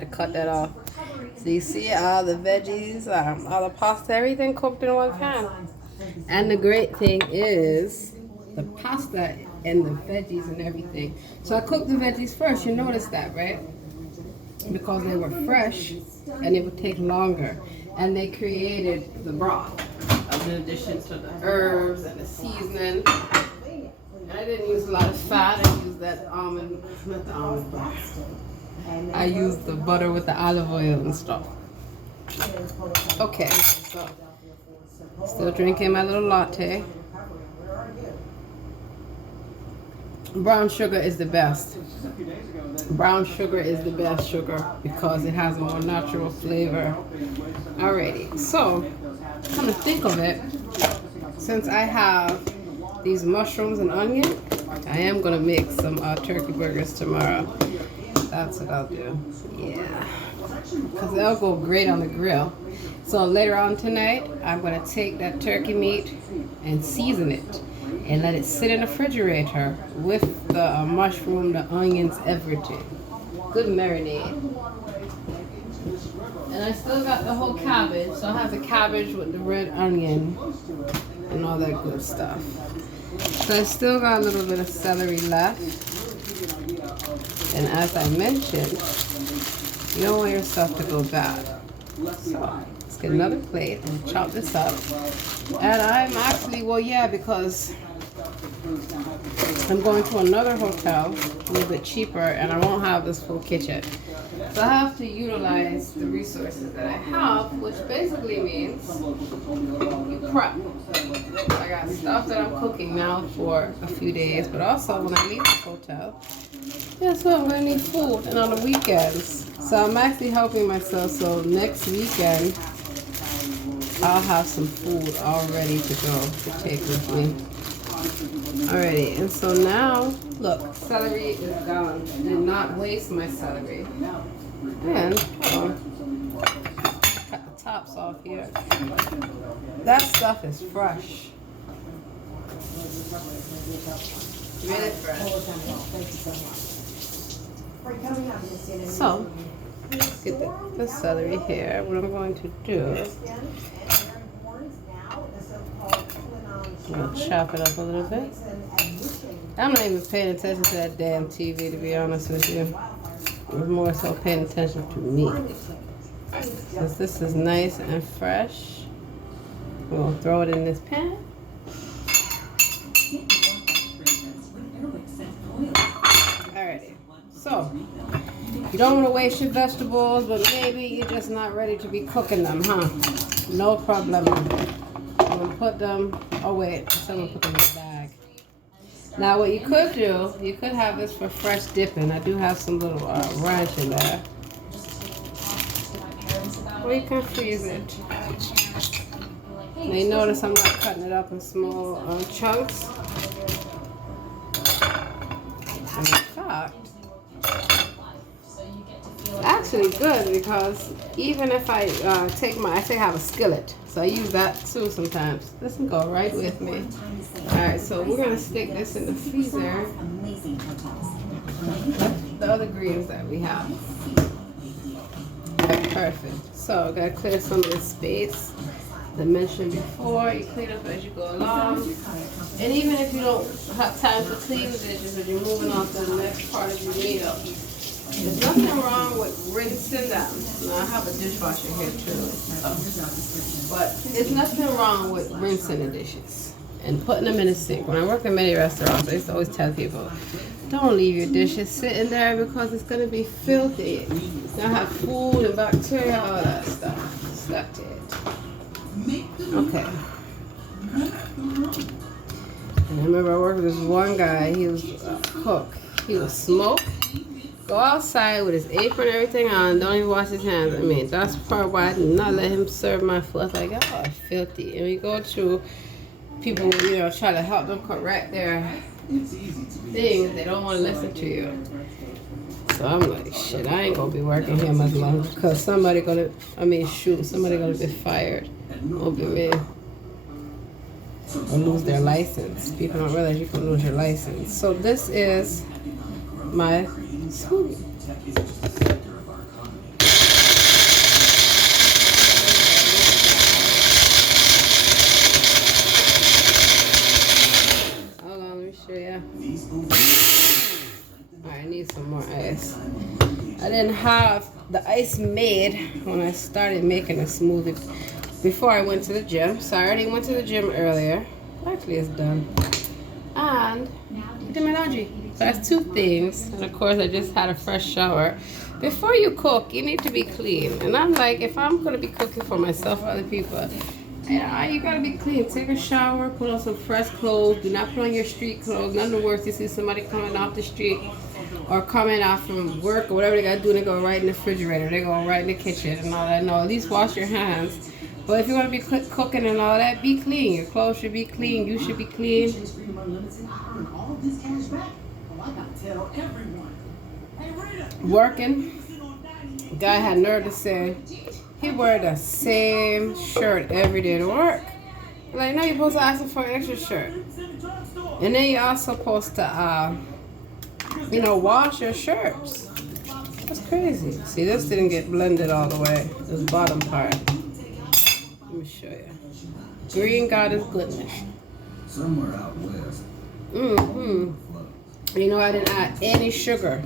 To cut that off. So you see all the veggies, all the pasta, everything cooked in one pan. And the great thing is the pasta and the veggies and everything. So I cooked the veggies first. You noticed that, right? Because they were fresh and it would take longer. And they created the broth in addition to the herbs and the seasoning. And I didn't use a lot of fat. I used that almond, not the almond butter. I used the butter with the olive oil and stuff. Okay, so still drinking my little latte. Brown sugar is the best. Brown sugar is the best sugar because it has a more natural flavor. Alrighty, so come to think of it, since I have these mushrooms and onion, I am gonna make some turkey burgers tomorrow. That's what I'll do. Yeah. Because they'll go great on the grill. So later on tonight, I'm going to take that turkey meat and season it. And let it sit in the refrigerator with the mushroom, the onions, everything. Good marinade. And I still got the whole cabbage. So I have the cabbage with the red onion and all that good stuff. So I still got a little bit of celery left. And as I mentioned, you don't want your stuff to go bad. So let's get another plate and chop this up. And I'm actually, because I'm going to another hotel, a little bit cheaper, and I won't have this full kitchen. So I have to utilize the resources that I have, which basically means you prep. I got stuff that I'm cooking now for a few days, but also when I leave this hotel, guess what? I'm going to need food, and on the weekends. So I'm actually helping myself, so next weekend, I'll have some food all ready to go to take with me. Alrighty, and so now, look, celery is gone. Did not waste my celery. And, cut the tops off here. That stuff is fresh. Really fresh. So, let's get the celery here. What I'm going to do, I'm going to chop it up a little bit. I'm not even paying attention to that damn TV, to be honest with you. I'm more so paying attention to me. Since this is nice and fresh, we'll throw it in this pan. Alrighty. So, you don't want to waste your vegetables, but maybe you're just not ready to be cooking them, huh? No problem. I'm going to put them, oh wait, I'm going to put them in a bag. Now what you could do, you could have this for fresh dipping. I do have some little ranch in there. Or you can freeze it. Now you notice I'm not cutting it up in small chunks. And in fact, it's actually good because even if I I have a skillet. So I use that too sometimes. This can go right with me. Alright, so we're going to stick this in the freezer. The other greens that we have. Perfect. So I've got to clear some of this space. As I mentioned before, you clean up as you go along. And even if you don't have time to clean the dishes or you're moving on to the next part of your meal, there's nothing wrong with rinsing them. Now I have a dishwasher here too. But there's nothing wrong with rinsing the dishes and putting them in the sink. When I work in many restaurants, I used to always tell people, don't leave your dishes sitting there because it's going to be filthy. They'll have food and bacteria, all that stuff. That's it. Okay. And I remember I worked with this one guy, he was a cook. He would smoke, go outside with his apron and everything on, don't even wash his hands. I mean, that's part why I did not let him serve my food. I was like, oh, filthy. And we go to people, try to help them correct their things. They don't want to listen to you. So I'm like, shit, I ain't gonna be working here much longer because somebody gonna be fired. Won't be me. Or lose their license. People don't realize you can lose your license. So this is my smoothie. have the ice made when I started making a smoothie before I went to the gym. So I already went to the gym earlier. Actually, it's done. And I did my laundry. So that's two things. And of course, I just had a fresh shower. Before you cook, you need to be clean. And I'm like, if I'm going to be cooking for myself or other people, you got to be clean. Take a shower, put on some fresh clothes. Do not put on your street clothes. None of the worse, you see somebody coming off the street or coming out from work or whatever they got to do, they go right in the refrigerator. They go right in the kitchen and all that. No, at least wash your hands. But if you want to be cooking and all that, be clean. Your clothes should be clean. You should be clean. Working. Guy had nerve to say he wear the same shirt every day to work. Like, no, you're supposed to ask him for an extra shirt. And then you're also supposed to, wash your shirts. That's crazy. See, this didn't get blended all the way. This bottom part. Let me show you. Green God is goodness. Somewhere out west. You know, I didn't add any sugar.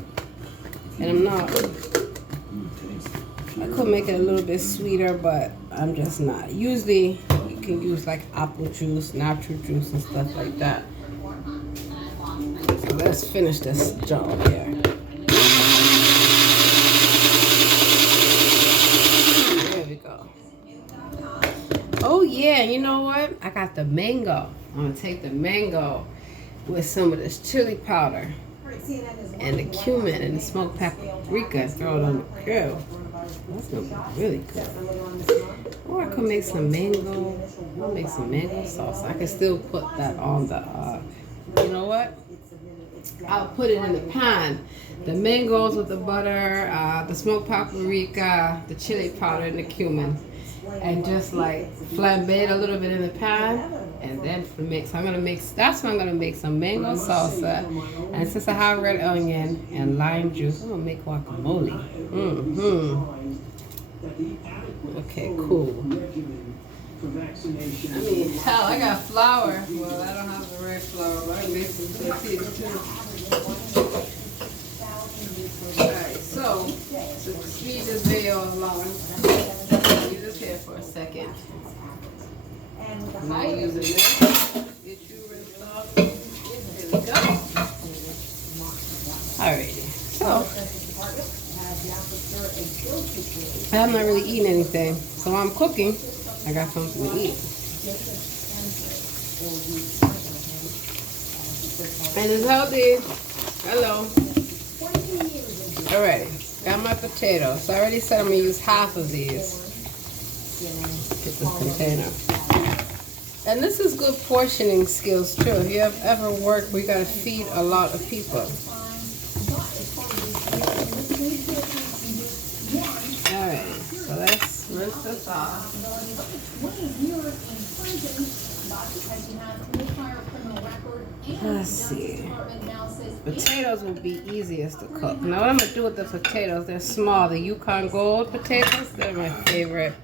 And I'm not. I could make it a little bit sweeter, but I'm just not. Usually, you can use like apple juice, natural juice, and stuff like that. So let's finish this job here. There we go. Oh yeah, you know what? I got the mango. I'm gonna take the mango with some of this chili powder and the cumin and the smoked paprika and throw it on the grill. That's gonna be really good. Or I could make some mango. I'll make some mango sauce. I can still put that on the, you know what? I'll put it in the pan. The mangoes with the butter, the smoked paprika, the chili powder, and the cumin. And just like flambe it a little bit in the pan. And then for mix, that's when I'm gonna make some mango salsa. And since I have red onion and lime juice, I'm gonna make guacamole. Okay, cool. I mean, hell, I got flour. Well, I don't have the red flour, but I can make some tortillas too. Alright, so to speed this video along, leave this here for a second. I'm not using this. Get you rinsed off. There we go. Alrighty. So I'm not really eating anything. So while I'm cooking, I got something to eat. And it's healthy. Hello. Alrighty. Got my potatoes. So I already said I'm gonna use half of these. Get this container. And this is good portioning skills too. If you have ever worked where you gotta feed a lot of people. Alright, so let's rinse this off. Let's see. Potatoes will be easiest to cook. Now what I'm gonna do with the potatoes, they're small. The Yukon Gold potatoes, they're my favorite.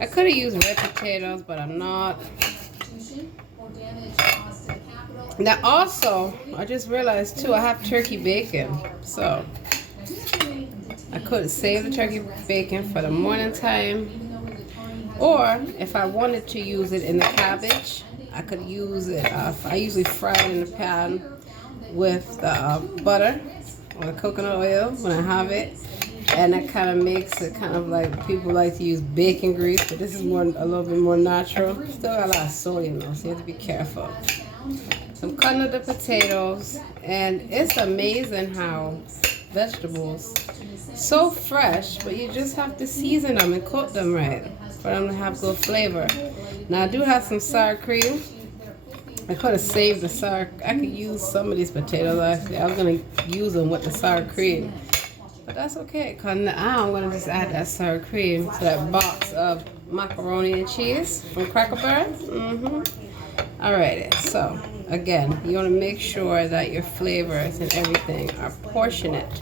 I could have used red potatoes, but I'm not. Now also, I just realized too, I have turkey bacon. So I could save the turkey bacon for the morning time. Or if I wanted to use it in the cabbage, I could use it. I usually fry it in the pan with the butter or the coconut oil when I have it. And that kind of makes it kind of like, people like to use bacon grease, but this is more a little bit more natural. Still got a lot of sodium though, so you have to be careful. So I'm cutting up the potatoes, and it's amazing how vegetables, so fresh, but you just have to season them and cook them right for them to have good flavor. Now I do have some sour cream. I could have saved the sour. I could use some of these potatoes actually. I was gonna use them with the sour cream. But that's okay, because now I'm going to just add that sour cream to that box of macaroni and cheese from Cracker Barrel. Alrighty, so again, you want to make sure that your flavors and everything are portionate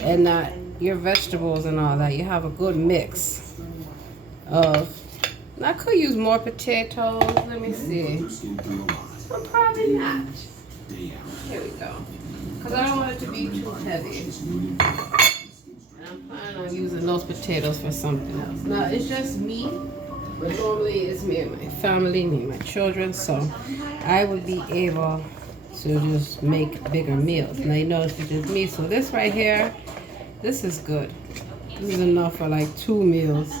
and that your vegetables and all that, you have a good mix of. Now I could use more potatoes. Let me see. I'm probably not. Here we go. Because I don't want it to be too heavy. And I'm plan on using those potatoes for something else. Now it's just me, but normally it's me and my family, me and my children, so I would be able to just make bigger meals. Now you notice it's just me, so this right here, this is good. This is enough for like 2 meals.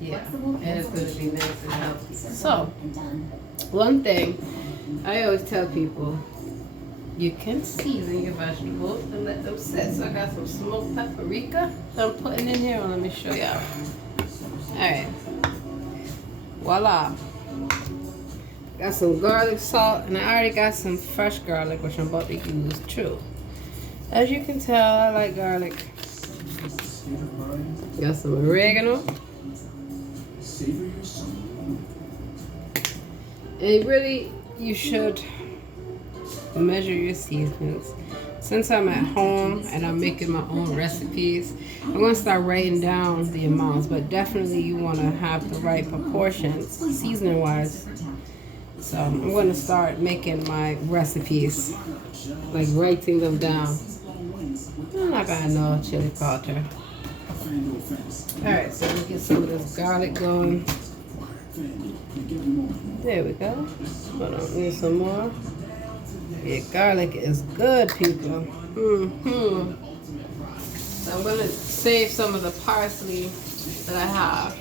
Yeah, and it's going to be nice and healthy. So, one thing I always tell people, you can season your vegetables and let them sit. So I got some smoked paprika that I'm putting in here. Let me show y'all. Alright. Voila. Got some garlic salt, and I already got some fresh garlic, which I'm about to use too. As you can tell, I like garlic. Got some oregano. And really, you should measure your seasonings. Since I'm at home and I'm making my own recipes, I'm going to start writing down the amounts, but definitely you want to have the right proportions seasoning wise. So I'm going to start making my recipes, like writing them down. I'm not going to know chili powder. Alright, so we get some of this garlic going. There we go. Hold on, need some more. Yeah, garlic is good, people. So I'm going to save some of the parsley that I have.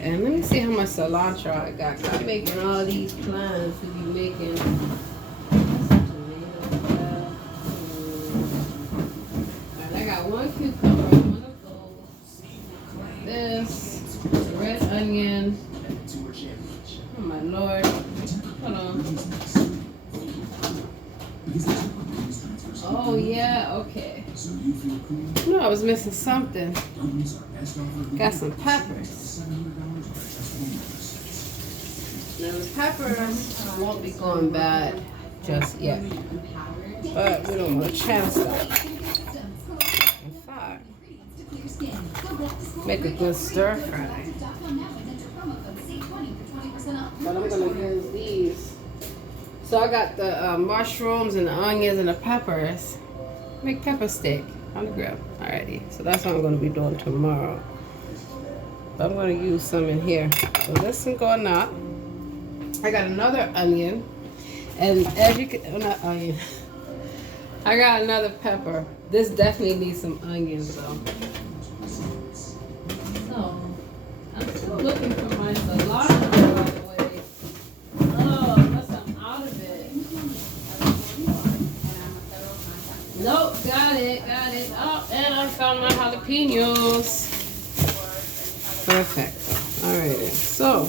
And let me see how much cilantro I got. I'm making all these plans to be making. Alright, I got 1 cucumber, 1 of those. This, red onion. Oh my lord. Hold on. Oh yeah, okay. No, I was missing something. Got some peppers. Now the peppers won't be going bad just yet, but we don't want to chance that. In fact, make a good stir fry. But I'm gonna use these. So I got the mushrooms and the onions and the peppers. Make pepper steak on the grill. Alrighty. So that's what I'm gonna be doing tomorrow. But I'm gonna use some in here. So this is going up. I got another onion, and as you can, not onion. I got another pepper. This definitely needs some onions though. So I'm still looking for my cilantro, by the way. Oh, unless I'm out of it. Nope, got it. Oh, and I found my jalapenos. Perfect. Alright, so.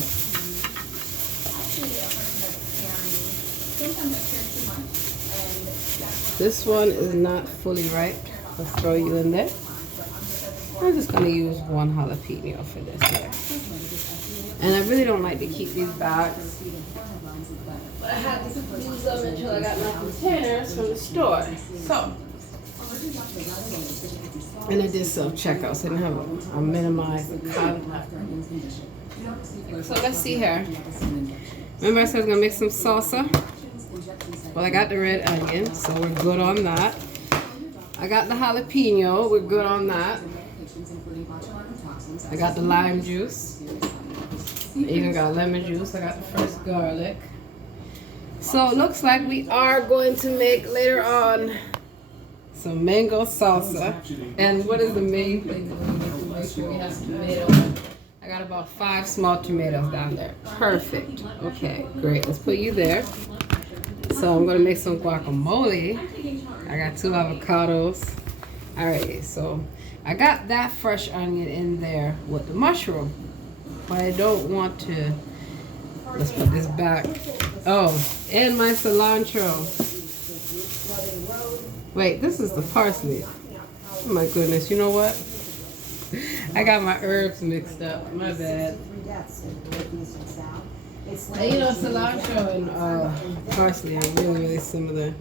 This one is not fully ripe. Let's throw you in there. I'm just going to use 1 jalapeno for this here. And I really don't like to keep these bags. But I had to use them until I got my containers from the store. So, and I did self-checkout, so I didn't have a minimized contact. So let's see here. Remember I said I was going to make some salsa? Well, I got the red onion, so we're good on that. I got the jalapeno, we're good on that. I got the lime juice. I even got lemon juice. I got the fresh garlic. So it looks like we are going to make later on some mango salsa. And what is the main thing that we need to make sure we have tomatoes? I got about 5 small tomatoes down there. Perfect. Okay, great. Let's put you there. So I'm gonna make some guacamole. I got 2 avocados. Alright, so I got that fresh onion in there with the mushroom. But I don't want to. Let's put this back. Oh, and my cilantro. Wait, this is the parsley. Oh my goodness, you know what? I got my herbs mixed up. My bad. And you know, cilantro and parsley are really similar.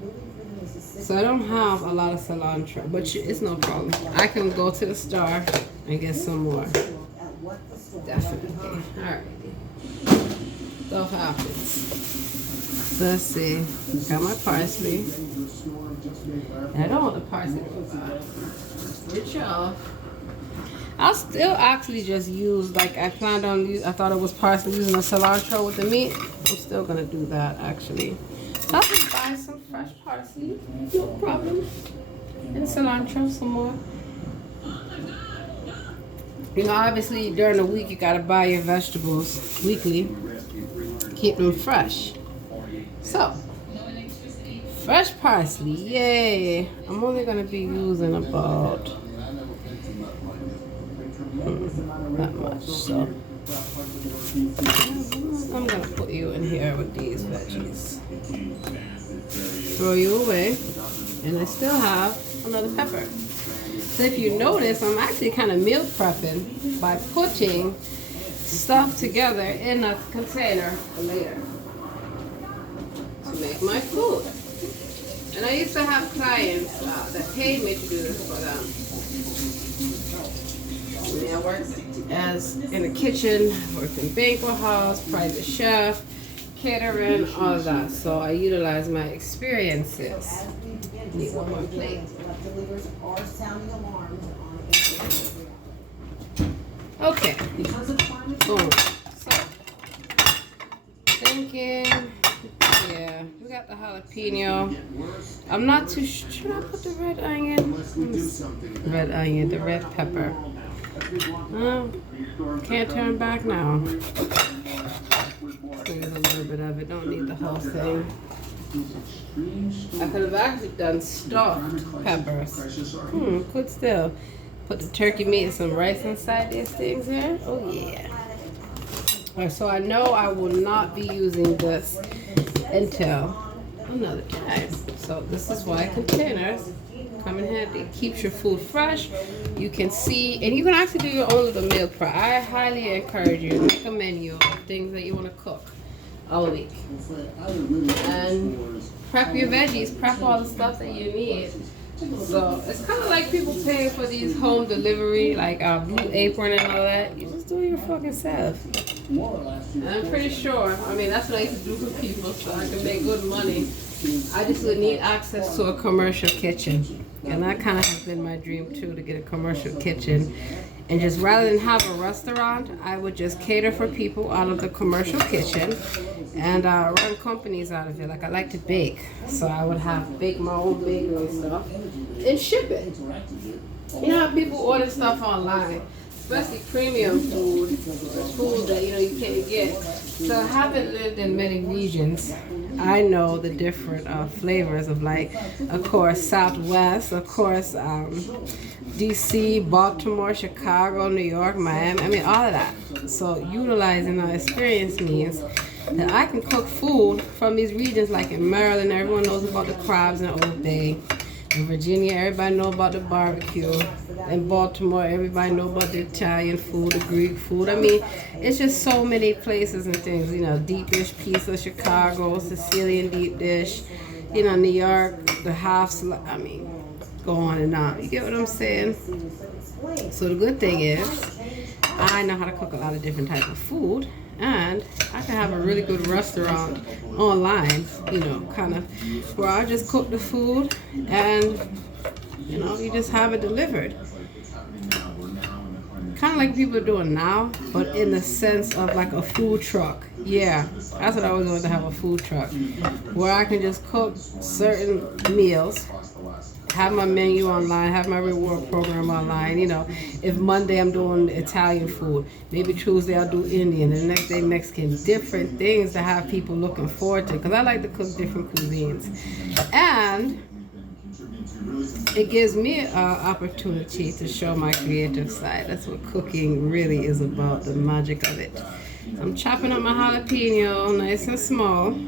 So I don't have a lot of cilantro, but it's no problem. I can go to the store and get some more. Definitely. Alright. Stuff happens. So let's see. Got my parsley. And I don't want the parsley to go bad. Switch off. I'll still actually just use, like I planned on, I thought it was parsley, using a cilantro with the meat. I'm still gonna do that actually. I'll just buy some fresh parsley, no problem. And cilantro some more. You know, obviously during the week you gotta buy your vegetables weekly. Keep them fresh. So, fresh parsley, yay! I'm only gonna be using about not much, so I'm gonna put you in here with these veggies. Throw you away, and I still have another pepper. So if you notice, I'm actually kind of meal prepping by putting stuff together in a container for later to make my food. And I used to have clients that paid me to do this for them. I worked as in the kitchen, worked in banquet halls, private chef, catering, all of that. So I utilize my experiences. Need one more plate. Okay. Boom. So, thinking, yeah, we got the jalapeno. I'm not too sure. Should I put the red onion? Red onion, the red pepper. Can't turn back now. There's a little bit of it. Don't need the whole thing. I could have actually done stuffed peppers. Could still. Put the turkey meat and some rice inside these things here. Oh yeah. Alright, so I know I will not be using this until another time. So this is why containers come in handy. It keeps your food fresh. You can see, and you can actually do your own little meal prep. I highly encourage you to make a menu of things that you want to cook all week. And prep your veggies, prep all the stuff that you need. So it's kind of like people paying for these home delivery, like Blue Apron and all that. You just do it your fucking self. And I'm pretty sure, I mean, that's what I used to do for people so I can make good money. I just would need access to a commercial kitchen. And that kind of has been my dream too, to get a commercial kitchen. And just rather than have a restaurant, I would just cater for people out of the commercial kitchen and run companies out of it. Like I like to bake, so I would bake my own bakery and stuff and ship it. You know how people order stuff online, especially premium food, food that you can't get. So I haven't lived in many regions. I know the different flavors of, like, of course, Southwest, of course, DC, Baltimore, Chicago, New York, Miami. I mean, all of that. So utilizing that experience means that I can cook food from these regions. Like in Maryland, everyone knows about the crabs and Old Bay. In Virginia, everybody knows about the barbecue. In Baltimore, everybody knows about the Italian food, the Greek food. I mean, it's just so many places and things. Deep dish pizza, Chicago, Sicilian deep dish. New York, the half. I mean, go on and on. You get what I'm saying? So the good thing is, I know how to cook a lot of different types of food. And I can have a really good restaurant online, kind of, where I just cook the food and, you just have it delivered. Kind of like people are doing now, but in the sense of like a food truck. Yeah, that's what I always wanted to have, a food truck, where I can just cook certain meals, have my menu online, have my reward program online. If Monday I'm doing Italian food, maybe Tuesday I'll do Indian, and the next day Mexican. Different things to have people looking forward to, because I like to cook different cuisines. And it gives me an opportunity to show my creative side. That's what cooking really is about, the magic of it. I'm chopping up my jalapeno nice and small.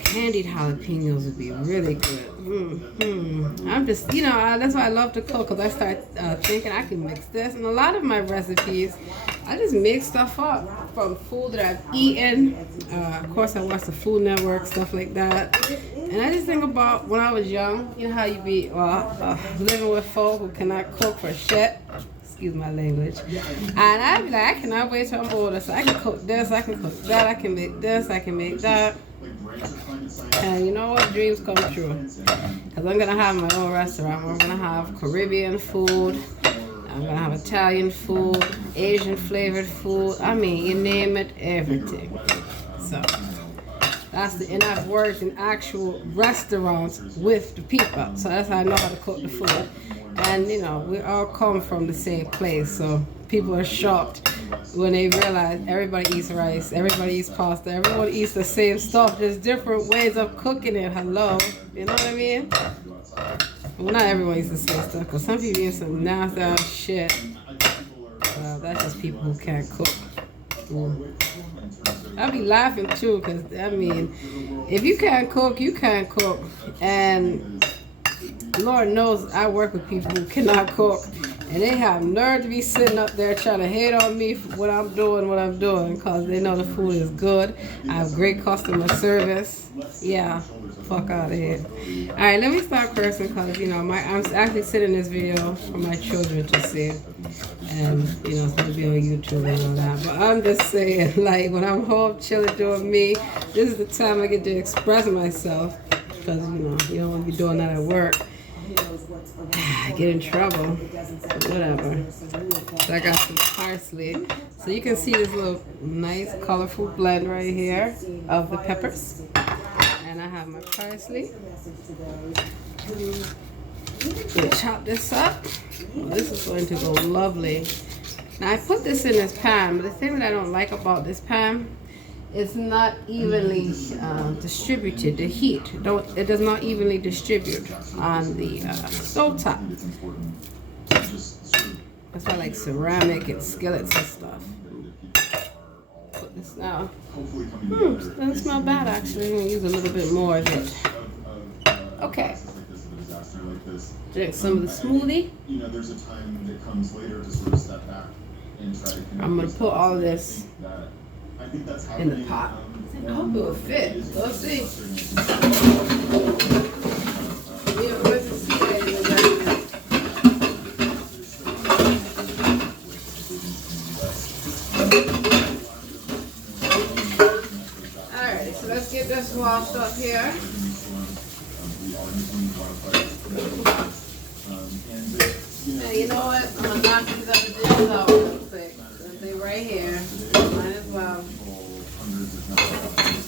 Candied jalapenos would be really good. I'm just, that's why I love to cook, because I start thinking I can mix this. And a lot of my recipes, I just mix stuff up from food that I've eaten. Of course, I watch the Food Network, stuff like that. And I just think about when I was young, how you be living with folk who cannot cook for shit. Excuse my language. And I'd be like, I cannot wait till I'm older, so I can cook this, I can cook that, I can make this, I can make that. And you know what? Dreams come true. Because I'm going to have my own restaurant where I'm going to have Caribbean food, I'm gonna have Italian food, Asian flavored food. I mean, you name it, everything. So and I've worked in actual restaurants with the people, so that's how I know how to cook the food. And you know, we all come from the same place, so people are shocked when they realize everybody eats rice, everybody eats pasta, everyone eats the same stuff. There's different ways of cooking it. Hello, you know what I mean? Well, not everyone eats the same stuff, because some people eat some nasty ass shit. That's just people who can't cook. I'll be laughing too, because I mean, if you can't cook, you can't cook. And Lord knows I work with people who cannot cook, and they have nerve to be sitting up there trying to hate on me for what I'm doing, because they know the food is good. I have great customer service. Yeah, fuck out of here. All right, let me stop cursing, because you know I'm actually sitting this video for my children to see, and you know it's gonna be on YouTube and all that. But I'm just saying, like when I'm home chilling doing me, this is the time I get to express myself, because you know you don't want to be doing that at work. I get in trouble, whatever. So I got some parsley. So you can see this little nice colorful blend right here of the peppers. And I have my parsley. I'm gonna chop this up. Well, this is going to go lovely. Now I put this in this pan, but the thing that I don't like about this pan, it's not evenly distributed. The heat, it does not evenly distribute on the stove top. That's why I like ceramic and skillets and stuff. Put this now. Doesn't smell bad actually. I'm gonna use a little bit more of it. Okay. Drink some of the smoothie. I'm gonna put all this in the pot. I hope it will fit. We'll see. We are going to see that in the back. Alright, so let's get this washed up here. And you know what? I'm going to knock these other dishes out real quick. They're right here. Might as well.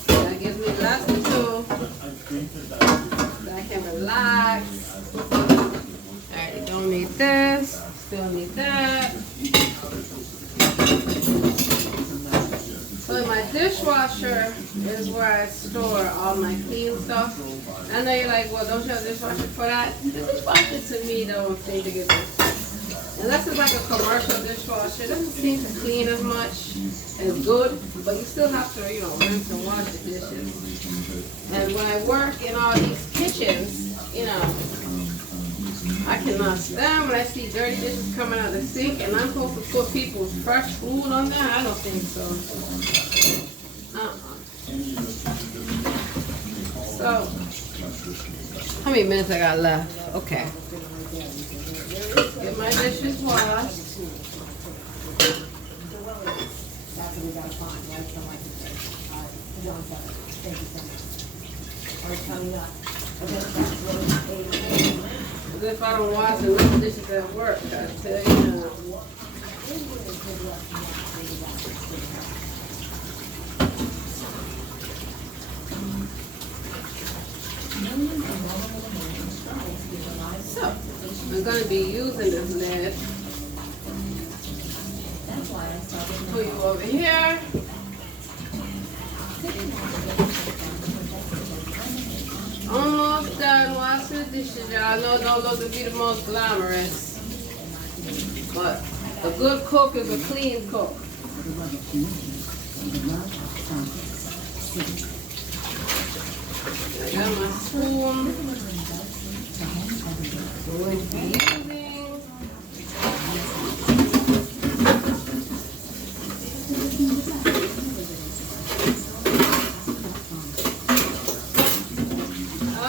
That gives me lots to do. So I can relax. Alright, don't need this. Still need that. So in my dishwasher is where I store all my clean stuff. I know you're like, well, don't you have a dishwasher for that? The dishwasher to me don't seem to get this. Unless it's like a commercial dishwasher, it doesn't seem to clean as much as good, but you still have to, you know, rinse and wash the dishes. And when I work in all these kitchens, you know, I cannot stand when I see dirty dishes coming out of the sink, and I'm supposed to put people's fresh food on there. I don't think so. So, how many minutes I got left? Okay. Get my dishes washed. As if I don't wash enough dishes at work, I tell you now. So, I'm going to be using this lid. Put you over here. Almost done washing the dishes, y'all. I know it don't look to be the most glamorous, but a good cook is a clean cook. I got my spoon. I'm going to be using.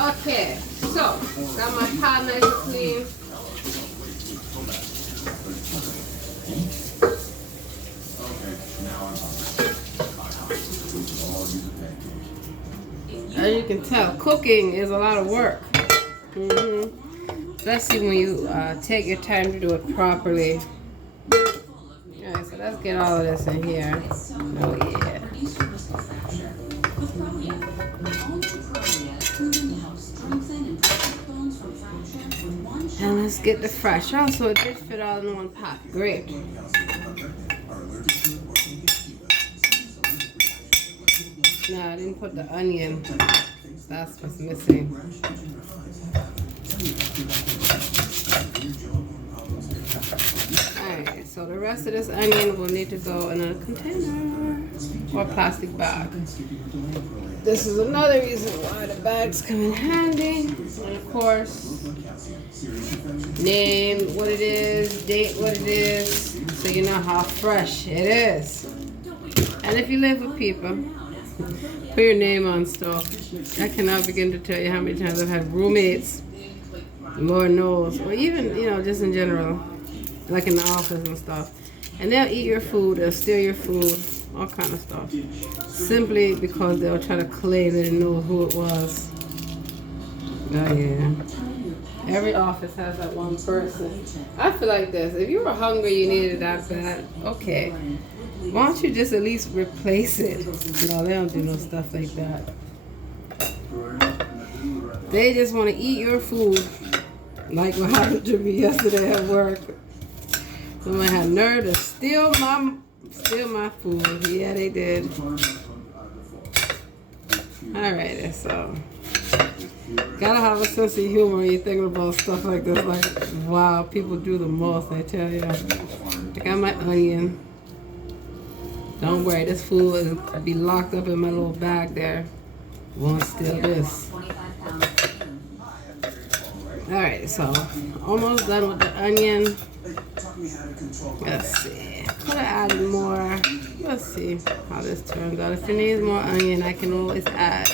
Okay, so got my pot nice and clean. As you can tell, cooking is a lot of work. especially when you take your time to do it properly. Alright, so let's get all of this in here. Oh yeah. And let's get the fresh. Also, it did fit all in one pot. Great. No, I didn't put the onion. That's what's missing. Alright, so the rest of this onion will need to go in a container or plastic bag. This is another reason why the bags come in handy. And of course, name what it is, date what it is, so you know how fresh it is. And if you live with people, put your name on stuff. I cannot begin to tell you how many times I've had roommates, Lord knows, or even, you know, just in general, like in the office and stuff. And they'll eat your food, they'll steal your food, all kind of stuff. Simply because they'll try to claim they didn't know who it was. Oh yeah. Every office has that one person. I feel like this. If you were hungry, you needed it that bad, okay. Why don't you just at least replace it? No, they don't do no stuff like that. They just want to eat your food. Like what happened to me yesterday at work. Someone had nerve to steal my food. Yeah, they did. Alright, so gotta have a sense of humor when you're thinking about stuff like this. Like, wow, people do the most, I tell you. I got my onion. Don't worry, this food will be locked up in my little bag there. Won't steal this. Alright, so almost done with the onion. Let's see. Could have added more. Let's see how this turns out. If it needs more onion, I can always add.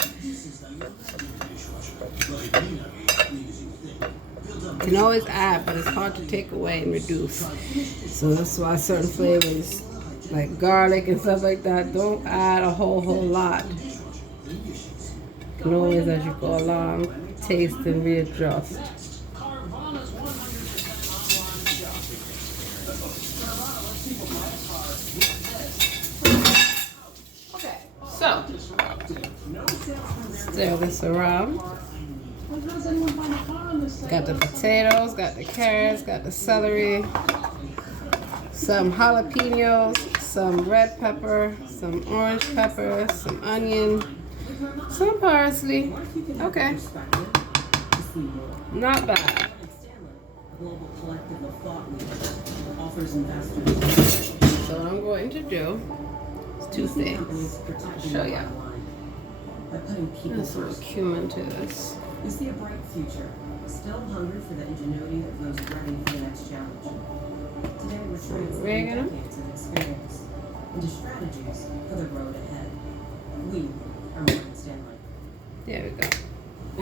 Can always add, but it's hard to take away and reduce. So that's why certain flavors, like garlic and stuff like that, don't add a whole lot. You can always, as you go along, taste and readjust. Okay, so stir this around. Got the potatoes, got the carrots, got the celery, some jalapenos, some red pepper, some orange pepper, some onion, some parsley. Okay. Not bad. So what I'm going to do is two things. I'll show you. Add some cumin to this. We see a bright future, still hungry for the ingenuity of those ready for the next challenge. Today we're translating decades of experience into strategies for the road ahead. We are Morgan Stanley. There we go.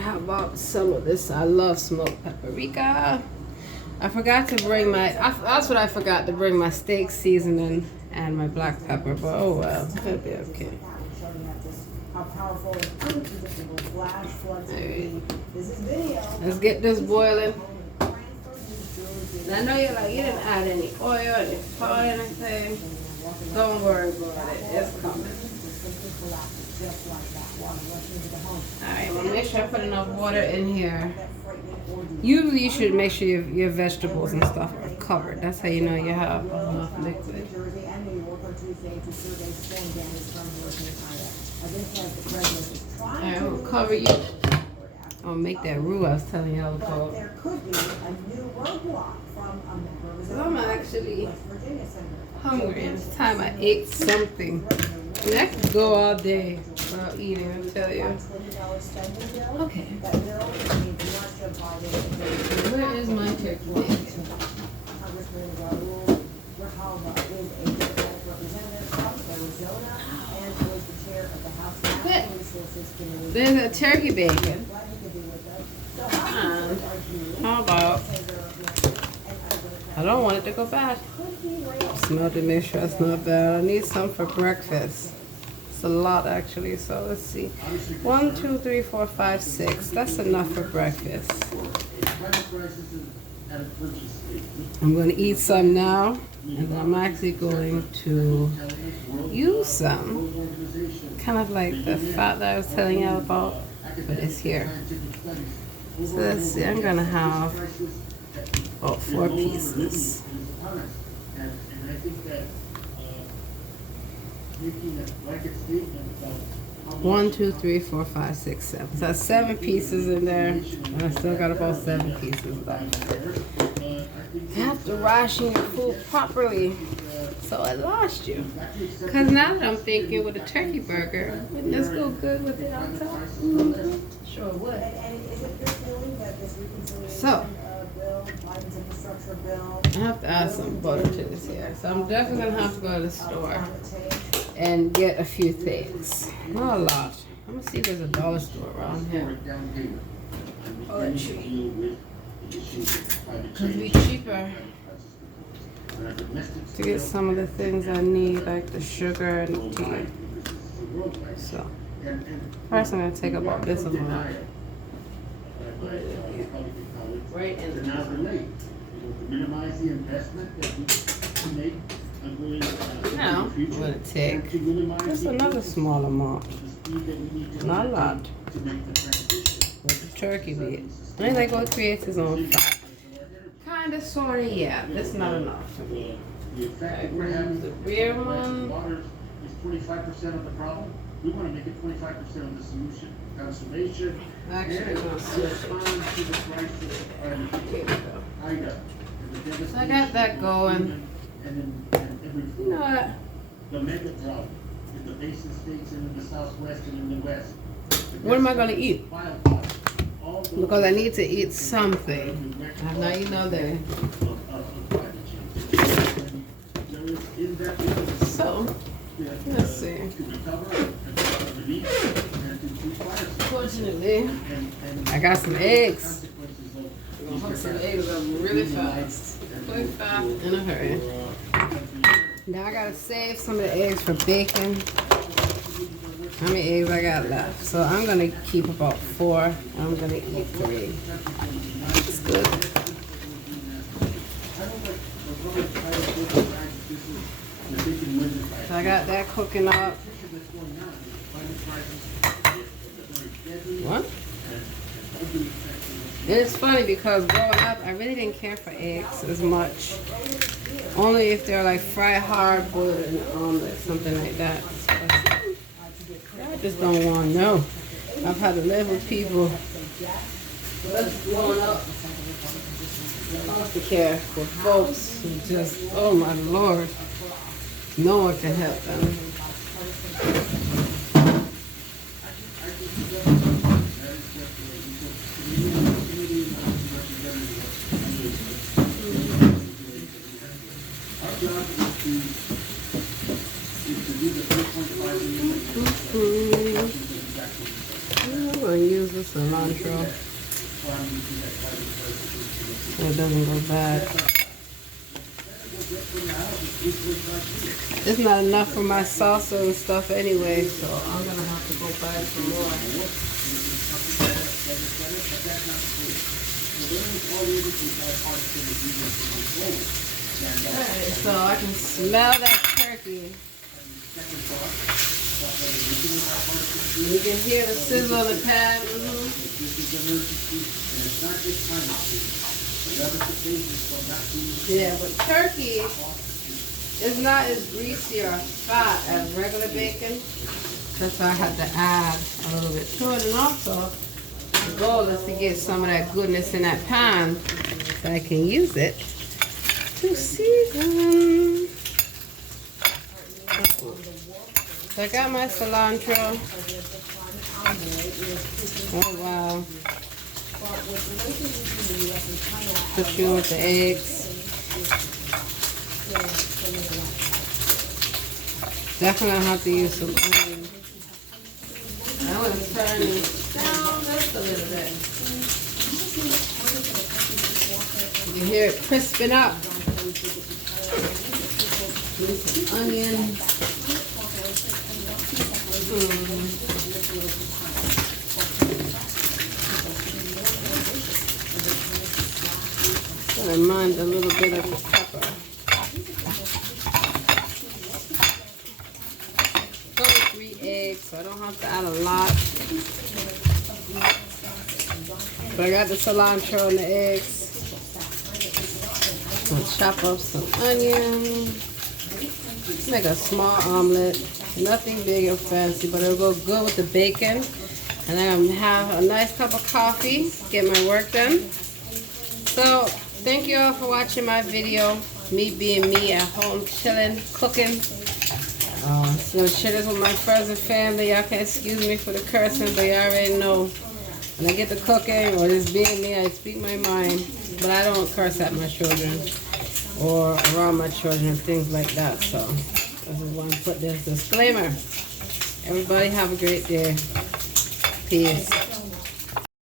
How about some of this? I love smoked paprika. I forgot to bring that's what I forgot to bring, my steak seasoning and my black pepper, but oh well, it'll be okay. How powerful and unpredictable flash floods can be. This is video. Let's get this boiling. And I know you're like, you didn't add any oil, any salt, anything. Don't worry about it. It's coming. Alright, I'm gonna make sure I put enough water in here. Usually you should make sure your vegetables and stuff are covered. That's how you know you have enough liquid. Alright, I'm gonna cover you. I'm gonna make that roux I was telling y'all about. I'm actually hungry and it's time I ate something. I mean, I could go all day without eating, I'll tell you. Okay. Where is my turkey? There's a turkey bacon. And how about, I don't want it to go bad. Smell to make sure it's not bad. I need some for breakfast. It's a lot actually, so let's see. 1, 2, 3, 4, 5, 6. That's enough for breakfast. I'm going to eat some now, and then I'm actually going to use some, kind of like the fat that I was telling you about, but it's here. So let's see, I'm going to have about 4 pieces. One, 2, 3, 4, 5, 6, 7. So that's 7 pieces in there, and I still got about 7 pieces left. You have to ration your food properly, so I lost you. Cause now that I'm thinking with a turkey burger, wouldn't this go good with it on top? Mm-hmm. Sure would. So I have to add some butter to this here. So I'm definitely gonna have to go to the store and get a few things. Not a lot. I'm gonna see if there's a dollar store around here. Dollar Tree. Cause it'd be cheaper to get some of the things I need, like the sugar and the tea. So first I'm gonna take about this amount. Right in the now I'm gonna take just another small amount. Not a lot. With the turkey meat. I like what creates his own fat. Kinda, sorta, yeah. That's not enough for me. Right, the rear one. Water is 25% of the problem. We want to make it 25% of the solution. Conservation. Actually, I'm gonna switch it. To the crisis Here we go. Ida. So I got that going. You know what? The mega drought in the basin states and in the southwest and in the west. What am I gonna eat? Because I need to eat something. I'm not eating all day. So, let's see. Fortunately, I got some eggs. I'm gonna hook some eggs up really fast. Quick, fast, in a hurry. Now I gotta save some of the eggs for bacon. How many eggs I got left? So I'm gonna keep about 4. I'm gonna eat 3. It's good. So I got that cooking up. What? And it's funny because growing up, I really didn't care for eggs as much. Only if they're like fried hard, boiled in an omelet, something like that. So I just don't want to know. I've had to live with people that's growing up foster care for folks who just, oh my Lord, no one can help them. I'm going to use the cilantro so it doesn't go bad. It's not enough for my salsa and stuff anyway, so I'm going to have to go buy some more. Alright, so I can smell that turkey. You can hear the sizzle of the pan. Yeah, but turkey is not as greasy or fat as regular bacon. That's why I had to add a little bit to it. And also, the goal is to get some of that goodness in that pan so I can use it to season. So I got my cilantro. Oh wow. Put you with the eggs. Definitely gonna have to use some onion. I'm gonna turn this down just a little bit. You can hear it crisping up. With some onions. I mind a little bit of the pepper. Only 3 eggs, so I don't have to add a lot. But I got the cilantro and the eggs. I'll chop up some onion. Make a small omelet. Nothing big or fancy, but it'll go good with the bacon. And I'm gonna have a nice cup of coffee. Get my work done. So thank you all for watching my video. Me being me at home, chilling, cooking. So gonna share this with my friends and family. Y'all can excuse me for the cursing, but you already know. When I get to cooking or just being me, I speak my mind. But I don't curse at my children or around my children and things like that. So I just want to put this disclaimer. Everybody have a great day. Peace.